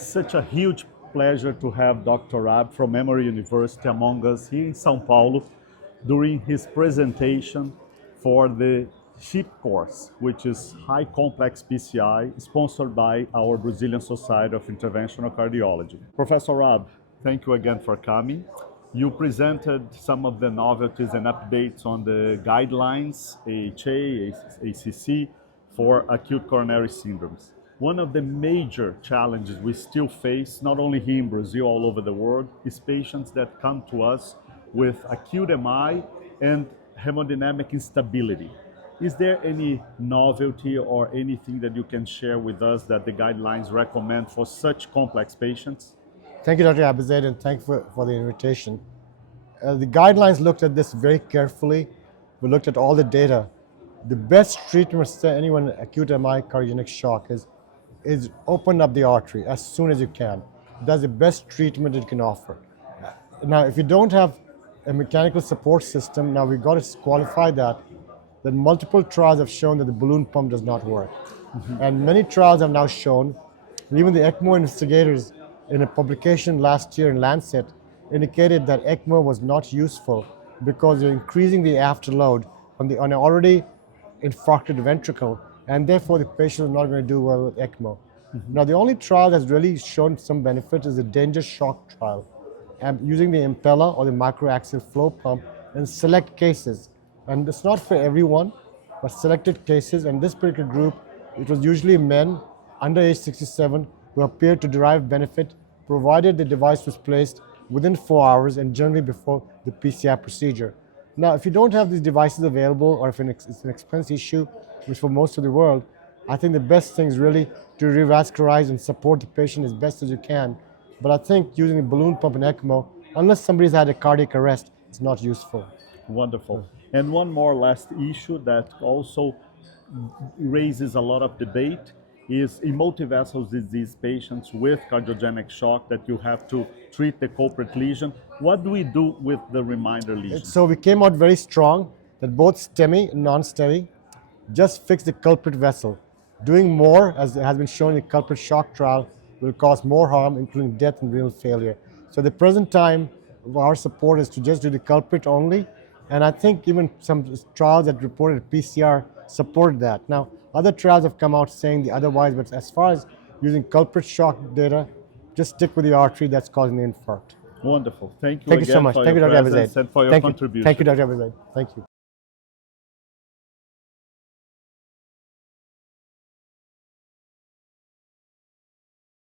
Such a huge pleasure to have Dr. Ab from Emory University among us here in São Paulo during his presentation for the SHIP course, which is High Complex PCI, sponsored by our Brazilian Society of Interventional Cardiology. Professor Ab, thank you again for coming. You presented some of the novelties and updates on the guidelines, AHA, ACC, for acute coronary syndromes. One of the major challenges we still face, not only here in Brazil, all over the world, is patients that come to us with acute MI and hemodynamic instability. Is there any novelty or anything that you can share with us that the guidelines recommend for such complex patients? Thank you, Dr. Abizaid, and thank you for the invitation. The guidelines looked at this very carefully. We looked at all the data. The best treatment for anyone with acute MI cardiogenic shock is open up the artery as soon as you can. That's the best treatment it can offer. Now, if you don't have a mechanical support system, now we've got to qualify that multiple trials have shown that the balloon pump does not work. And many trials have now shown, even the ECMO investigators in a publication last year in Lancet indicated that ECMO was not useful because you're increasing the afterload on an already infarcted ventricle, and therefore the patient is not going to do well with ECMO. Now, the only trial that's really shown some benefit is the danger shock trial, and using the Impella or the microaxial flow pump in select cases. And it's not for everyone, but selected cases. And this particular group, it was usually men under age 67 who appeared to derive benefit, provided the device was placed within 4 hours and generally before the PCI procedure. Now, if you don't have these devices available, or if it's an expense issue, which for most of the world, I think the best thing is really to revascularize and support the patient as best as you can. But I think using a balloon pump and ECMO, unless somebody's had a cardiac arrest, it's not useful. Wonderful. And one more last issue that also raises a lot of debate is in multivessel disease patients with cardiogenic shock that you have to treat the culprit lesion. What do we do with the reminder lesion? So we came out very strong that both STEMI and non-STEMI just fix the culprit vessel. Doing more, as has been shown in the culprit shock trial, will cause more harm, including death and renal failure. So at the present time, our support is to just do the culprit only. And I think even some trials that reported PCR support that. Now, other trials have come out saying the otherwise, but as far as using culprit shock data, just stick with the artery that's causing the infarct. Wonderful. Thank you Thank again you so much. for Thank you, your Dr. presence Abizaid. and for your Thank contribution. Thank you, Dr. Abizaid. Thank you.